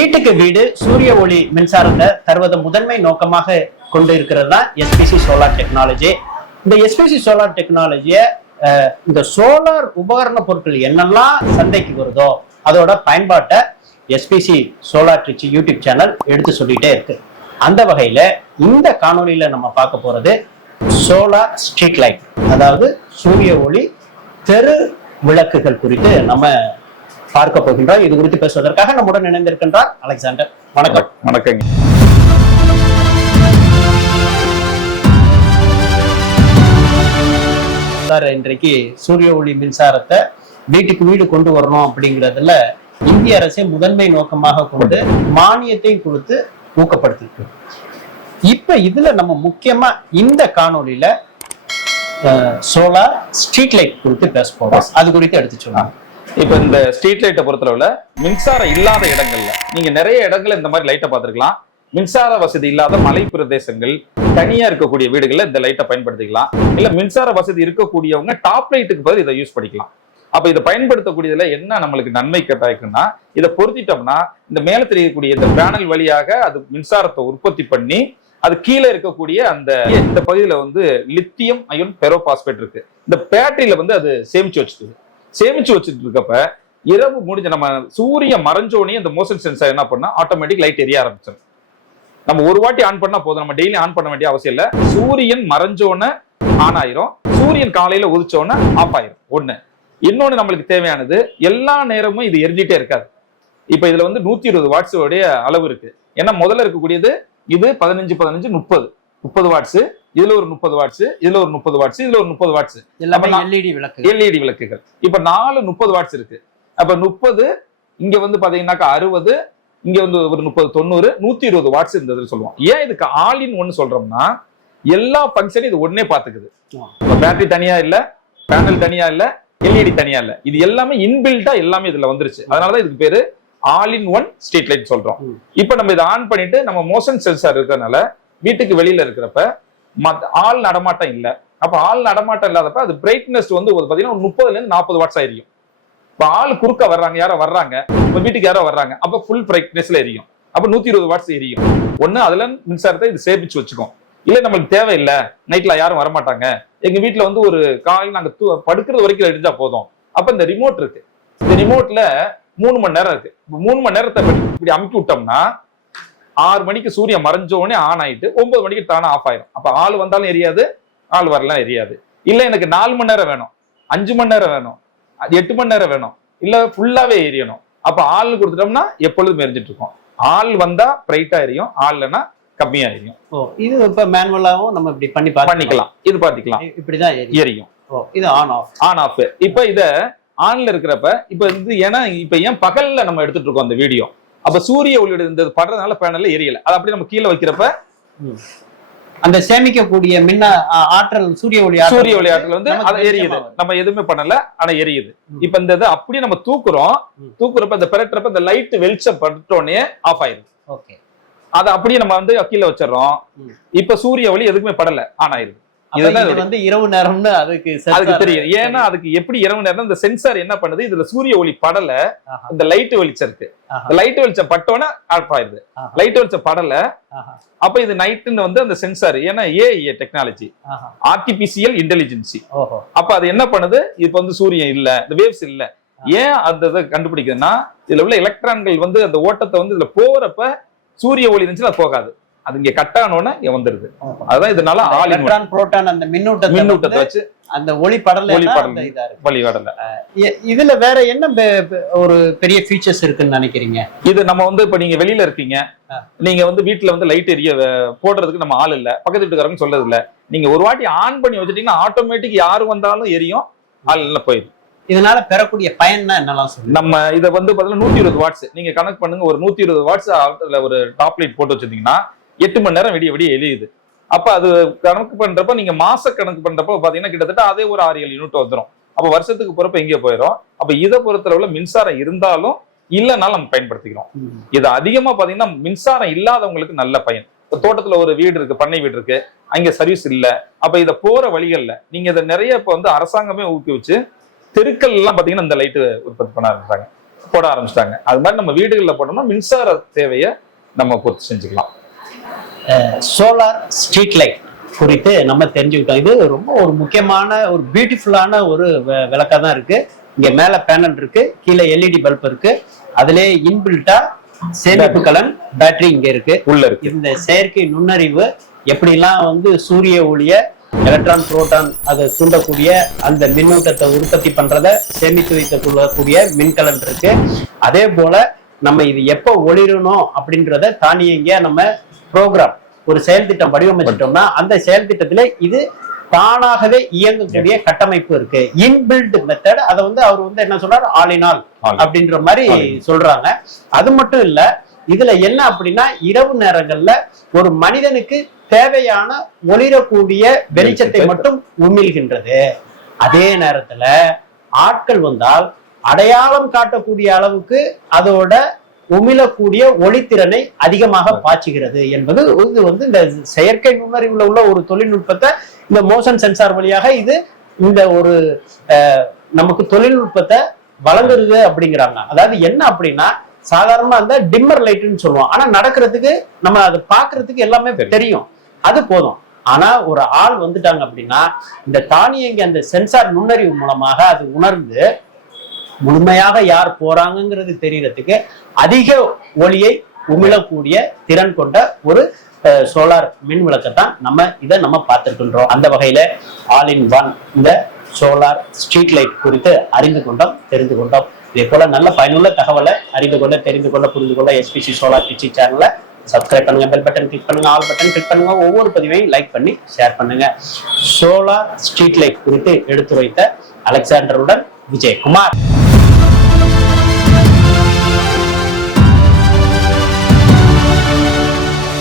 வீட்டுக்கு வீடு சூரிய ஒளி மின்சாரத்தை தருவது முதன்மை நோக்கமாக கொண்டு இருக்கிறது தான் எஸ்பிசி சோலார் டெக்னாலஜி இந்த எஸ்பிசி சோலார் டெக்னாலஜியை இந்த சோலார் உபகரண பொருட்கள் என்னெல்லாம் சந்தைக்கு வருதோ அதோட பயன்பாட்டை SPC solar Trichy YouTube channel எடுத்து சொல்லிட்டே இருக்கு. அந்த வகையில இந்த காணொலியில நம்ம பார்க்க போறது சோலார் ஸ்ட்ரீட் லைட் அதாவது சூரிய ஒளி தெரு விளக்குகள் குறித்து நம்ம பார்க்க போகின்றோம் இது குறித்து பேசுவதற்காக நம்முடன் இணைந்திருக்கின்றார் அலெக்சாண்டர். வணக்கம். வணக்கங்க. சார் இன்றைக்கு சூரிய ஒளி மின்சாரத்தை வீட்டுக்கு வீடு கொண்டு வரணும் அப்படிங்கிறதுல இந்திய அரசை முதன்மை நோக்கமாக கொண்டு மானியத்தையும் கொடுத்து ஊக்கப்படுத்திருக்கு. இப்ப இதுல நம்ம முக்கியமா இந்த காணொளியில சோலார் ஸ்ட்ரீட் லைட் குறித்து பேச போறோம். அது குறித்து எடுத்து சொல்லலாம் இப்ப இந்த ஸ்ட்ரீட் லைட்டை பொறுத்தளவுல மின்சாரம் இல்லாத இடங்கள்ல நீங்க நிறைய இடங்கள்ல இந்த மாதிரி லைட்டை பார்த்துருக்கலாம். மின்சார வசதி இல்லாத மலை பிரதேசங்கள் தனியா இருக்கக்கூடிய வீடுகள்ல இந்த லைட்டை பயன்படுத்திக்கலாம். இல்ல மின்சார வசதி இருக்கக்கூடியவங்க டாப் லைட்டுக்கு பதில் இதை யூஸ் பண்ணிக்கலாம். அப்ப இதை பயன்படுத்தக்கூடியதுல என்ன நம்மளுக்கு நன்மை கிடைக்கும்னா இதை பொருத்திட்டோம்னா இந்த மேல தெரியக்கூடிய இந்த பேனல் வழியாக அது மின்சாரத்தை உற்பத்தி பண்ணி அது கீழே இருக்கக்கூடிய அந்த இந்த பகுதியில வந்து லித்தியம் அயன் பெரோபாஸ்பேட் இருக்கு. இந்த பேட்டரியில வந்து அது சேமிச்சு வச்சுக்குது. சேமிச்சு வச்சுட்டு இருக்கப்ப இரவு முடிஞ்ச நம்ம சூரிய மறைஞ்சோடனே இந்த மோஷன் சென்சார் என்ன பண்ணா ஆட்டோமேட்டிக் லைட் எரிய ஆரம்பிச்சிடும் நம்ம ஒரு வாட்டி ஆன் பண்ணா போதும். நம்ம டெய்லி ஆன் பண்ண வேண்டிய அவசியம் இல்லை. சூரியன் மறைஞ்சோடனே ஆன் ஆயிரும். சூரியன் காலையில உதிச்சோடனே ஆஃப் ஆயிரும். ஒண்ணு. இன்னொன்னு நம்மளுக்கு தேவையானது எல்லா நேரமும் இது எரிஞ்சிட்டே இருக்காது. இப்ப இதுல வந்து நூத்தி இருபது வாட்ஸோடைய அளவு இருக்கு. ஏன்னா முதல்ல இருக்கக்கூடியது இது பதினஞ்சு பதினஞ்சு முப்பது. முப்பது வாட்ஸ் இதுல ஒரு முப்பது வாட்ஸ் இதுல ஒரு முப்பது வாட்ஸ் இதுல ஒரு முப்பது வாட்ஸ் எல்லாமே எல்இடி விளக்கு எல்இடி விளக்குகள். இப்ப நாலு முப்பது வாட்ஸ் இருக்கு. அப்ப முப்பது இங்க வந்து பாத்தீங்கன்னாக்கா அறுபது இங்க வந்து ஒரு முப்பது தொண்ணூறு நூத்தி இருபது வாட்ஸ் இதுல சொல்லுவோம் ஏன் இதுக்கு ஆல் இன் ஒன்னு சொல்றோம்னா எல்லா ஃபங்க்ஷனும் இது ஒண்ணே பாத்துக்குது. பேட்டரி தனியா இல்ல பேனல் தனியா இல்ல எல்இடி தனியா இல்ல. இது எல்லாமே இன்பில்டா எல்லாமே இதுல வந்துருச்சு. அதனாலதான் இதுக்கு பேரு all in one street light சொல்றோம். இப்ப நம்ம இதை ஆன் பண்ணிட்டு நம்ம மோஷன் சென்சார் இருக்கறனால வீட்டுக்கு வெளியில இருக்கிறப்ப ஆள் நடமாட்டம் இல்லை. அப்போ ஆள் நடமாட்டம் இல்லாதப்ப அது பிரைட்னஸ் வந்து ஒரு ஒரு முப்பதுலேருந்து நாற்பது வாட்ஸ் ஆயிரும் இப்போ ஆள் குறுக்க வர்றாங்க யாரோ வர்றாங்க இப்போ வீட்டுக்கு யாரோ வர்றாங்க அப்போ ஃபுல் பிரைட்னஸ்ல எரியும். அப்போ நூற்றி இருபது வாட்ஸ் எரியும். ஒன்று அதில் மின்சாரத்தை இது சேமிச்சு வச்சுக்கோம். இல்லை நம்மளுக்கு தேவையில்லை நைட்டில் யாரும் வரமாட்டாங்க. எங்கள் வீட்டில் வந்து ஒரு காலையில் நாங்கள் தூ- படுக்கிறது வரைக்கும் எரிஞ்சா போதும். அப்போ இந்த ரிமோட் இருக்கு. இந்த ரிமோட்ல மூணு மணி நேரம் இருக்கு. மூணு மணி நேரத்தை இப்படி அமுக்கி விட்டோம்னா ஆறு மணிக்கு சூரியன் மறைஞ்ச உடனே ஆன் ஆயிட்டு ஒன்பது மணிக்கு தானே ஆஃப் ஆயிரும். அப்ப ஆள் வந்தாலும் எரியாது ஆள் வரலாம் எரியாது. இல்ல எனக்கு நாலு மணி நேரம் வேணும். அஞ்சு மணி நேரம் வேணும். எட்டு மணி நேரம் வேணும். இல்ல ஃபுல்லாவே எரியணும். அப்ப ஆள் கொடுத்துட்டோம்னா எப்பொழுதும் எரிஞ்சிட்டு இருக்கும் ஆள் வந்தா பிரைட்டா எரியும் ஆள் இல்லைன்னா கம்மியா எரியும். இது இப்ப மேனுவலாவும் நம்ம இப்படி பண்ணி. பண்ணிக்கலாம். இது பாத்துக்கலாம் இப்படிதான் எரியும். இது ஆன் ஆஃப் ஆன் ஆஃப் இப்ப இத ஆன்ல இருக்கிறப்ப இப்ப இது ஏன்னா இப்ப ஏன் பகல்ல நம்ம எடுத்துட்டு இருக்கோம் அந்த வீடியோ அப்ப சூரிய ஒளி இந்த படுறதுனால பேனல்ல எரியல. அது அப்படியே நம்ம கீழே வைக்கிறப்ப அந்த சேமிக்கக்கூடிய மின்ன ஆற்றல் சூரிய ஒளி சூரிய ஒளி ஆற்றல் வந்து அது எரியுது. நம்ம எதுவுமே பண்ணல ஆனா எரியுது. இப்ப இந்த இதை அப்படியே நம்ம தூக்குறோம். தூக்குறப்ப இந்த பெரட்டுறப்ப இந்த லைட் வெளிச்சம் பட்டோடனே ஆஃப் ஆயிருது ஓகே. அதை அப்படியே நம்ம வந்து கீழே வச்சிடறோம். இப்ப சூரிய ஒளி எதுக்குமே படல ஆன் ஆயிருது வந்து இரவு நேரம்னு அதுக்கு அதுக்கு தெரியும் ஏன்னா அதுக்கு எப்படி இரவு நேரம்? இந்த சென்சார் என்ன பண்ணுது? இதுல சூரிய ஒளி படல. இந்த லைட் வெளிச்சம் இருக்கு. லைட் வெளிச்சம் பட்டோன்னே ஆஃப் ஆயிருது. லைட் வெளிச்சம் படல. அப்ப இது நைட்டுன்னு வந்து அந்த சென்சார் ஏன்னா ஏஐ டெக்னாலஜி. ஆர்டிபிசியல் இன்டெலிஜென்சி அப்ப அது என்ன பண்ணுது? இப்ப வந்து சூரியன் இல்ல. இந்த வேவ்ஸ் இல்ல. ஏன் அந்த இதை கண்டுபிடிக்குதுன்னா இதுல உள்ள எலக்ட்ரான்கள் வந்து அந்த ஓட்டத்தை வந்து இதுல போறப்ப சூரிய ஒளி இருந்துச்சுன்னா போகாது. அது இங்க கட் ஆனோடனே வந்துருது. ஓஹோ. அதுதான் இதனால ஆல் electron, proton அந்த மின்னூட்டத்தை மின்னூட்டத்தை வச்சு அந்த ஒளி படல ஒளி படல. இ- இதுல வேற என்ன ஒரு பெரிய ஃபீச்சர்ஸ் இருக்குன்னு நினைக்கிறீங்க? இது நம்ம வந்து இப்ப நீங்க வெளியில இருக்கீங்க. நீங்க வந்து வீட்டுல வந்து லைட் எரிய போடுறதுக்கு நம்ம ஆள் இல்ல. பக்கத்து வீட்டுக்காரங்க சொல்றது இல்ல நீங்க ஒரு வாட்டி ஆன் பண்ணி வச்சுட்டீங்கன்னா ஆட்டோமேட்டிக் யாரு வந்தாலும் எரியும் ஆள் இல்ல போயிடும். இதனால பெறக்கூடிய பயன்னா என்னலாம் சொல்லுங்க? நம்ம இதை வந்து பாத்தீங்கன்னா நூத்தி இருபது வாட்ஸ் நீங்க கணக்கு பண்ணுங்க ஒரு நூத்தி இருபது வாட்ஸ் ஒரு டாப் லைட் போட்டு வச்சிருந்தீங்கன்னா எட்டு மணி நேரம் விடிய விடிய எரியுது. அப்ப அது கணக்கு பண்றப்ப நீங்க மாச கணக்கு பண்றப்ப பாத்தீங்கன்னா கிட்டத்தட்ட அதே ஒரு ஆறு ஏழு யூனிட் வந்துரும். அப்ப வருஷத்துக்கு போறப்ப எங்கே போயிடும் அப்ப இதை பொறுத்தளவுல மின்சாரம் இருந்தாலும் இல்லைனாலும் நம்ம பயன்படுத்திக்கிறோம். இது அதிகமா பாத்தீங்கன்னா மின்சாரம் இல்லாதவங்களுக்கு நல்ல பயன். இப்ப தோட்டத்துல ஒரு வீடு இருக்கு பண்ணை வீடு இருக்கு. அங்க சர்வீஸ் இல்ல. அப்ப இத போற வழிகள்ல நீங்க இதை நிறைய இப்ப வந்து அரசாங்கமே ஊக்குவிச்சு தெருக்கள் எல்லாம் பாத்தீங்கன்னா இந்த லைட் உற்பத்தி பண்ண ஆரம்பிச்சாங்க. போட ஆரம்பிச்சிட்டாங்க. அது மாதிரி நம்ம வீடுகளில் போட்டோம்னா மின்சார தேவையை நம்ம பூர்த்தி செஞ்சுக்கலாம். சோலார் ஸ்ட்ரீட் லைட் குறித்து நம்ம தெரிஞ்சுக்கிட்டோம். இது ரொம்ப ஒரு முக்கியமான ஒரு பியூட்டிஃபுல்லான ஒரு வி- விளக்கா தான் இருக்கு. இங்க மேல பேனல் இருக்கு. கீழே எல்இடி பல்ப் இருக்கு. அதிலே இன்பில்ட்டா சேமிப்பு கலன் பேட்டரி இங்க இருக்கு. உள்ள இருக்கு. இந்த செயற்கை நுண்ணறிவு எப்படிலாம் வந்து சூரிய ஒளிய எலக்ட்ரான் புரோட்டான் அதை தூண்டக்கூடிய அந்த மின்னூட்டத்தை உற்பத்தி பண்றத சேமித்து வைத்துக் கொள்ளக்கூடிய மின்கலன் இருக்கு. அதே போல நம்ம இது எப்போ ஒளிரணும் அப்படின்றத தானியங்கியா நம்ம ப்ரோக்ராம் ஒரு செயல் திட்டம் வடிவமைச்சிட்டோம்னா அந்த செயல் திட்டத்துல இது தானாகவே இயங்கக்கூடிய கட்டமைப்பு இருக்கு. இன்பில்ட் மெத்தட் அதை வந்து அவர் வந்து என்ன சொல்றாரு? All in all. அப்படின்ற மாதிரி. சொல்றாங்க. அது மட்டும் இல்ல இதுல என்ன அப்படின்னா இரவு நேரங்கள்ல ஒரு மனிதனுக்கு தேவையான ஒளிரக்கூடிய வெளிச்சத்தை மட்டும் உமிழ்கின்றது. அதே நேரத்துல ஆட்கள் வந்தால் அடையாளம் காட்டக்கூடிய அளவுக்கு அதோட உமிழக்கூடிய ஒளித்திறனை அதிகமாக பாய்ச்சுகிறது என்பது இது வந்து இந்த செயற்கை நுண்ணறிவுல உள்ள ஒரு தொழில்நுட்பத்தை இந்த மோஷன் சென்சார் வழியாக இது இந்த ஒரு நமக்கு தொழில்நுட்பத்தை வழங்குறது அப்படிங்கிறாங்க. அதாவது என்ன அப்படின்னா சாதாரணமா அந்த டிம்மர் லைட்னு சொல்லுவோம். ஆனா நடக்கிறதுக்கு நம்ம அதை பார்க்கிறதுக்கு எல்லாமே. தெரியும். அது போதும். ஆனா ஒரு ஆள் வந்துட்டாங்க அப்படின்னா இந்த தானியங்கி அந்த சென்சார் நுண்ணறிவு மூலமாக அது உணர்ந்து முழுமையாக யார் போறாங்கங்கிறது தெரியறதுக்கு அதிக ஒளியை உமிழக்கூடிய திறன் கொண்ட ஒரு சோலார் மின் விளக்கத்தான் நம்ம இதை நம்ம பார்த்துருக்கின்றோம். அந்த வகையில ஆல் இன் ஒன் இந்த சோலார் ஸ்ட்ரீட் லைட் குறித்து அறிந்து கொண்டோம் தெரிந்து கொண்டோம். இதே போல நல்ல பயனுள்ள தகவலை அறிந்து கொள்ள தெரிந்து கொள்ள புரிந்து கொள்ள எஸ்பிசி சோலார் டிச்சி சேனலை சப்ஸ்கிரைப் பண்ணுங்க பெல் பட்டன் கிளிக் பண்ணுங்க ஆல் பட்டன் கிளிக் பண்ணுங்க ஒவ்வொரு பதிவையும் லைக் பண்ணி ஷேர் பண்ணுங்க. சோலார் ஸ்ட்ரீட் லைட் குறித்து எடுத்து வைத்த அலெக்சாண்டருடன் விஜயகுமார்.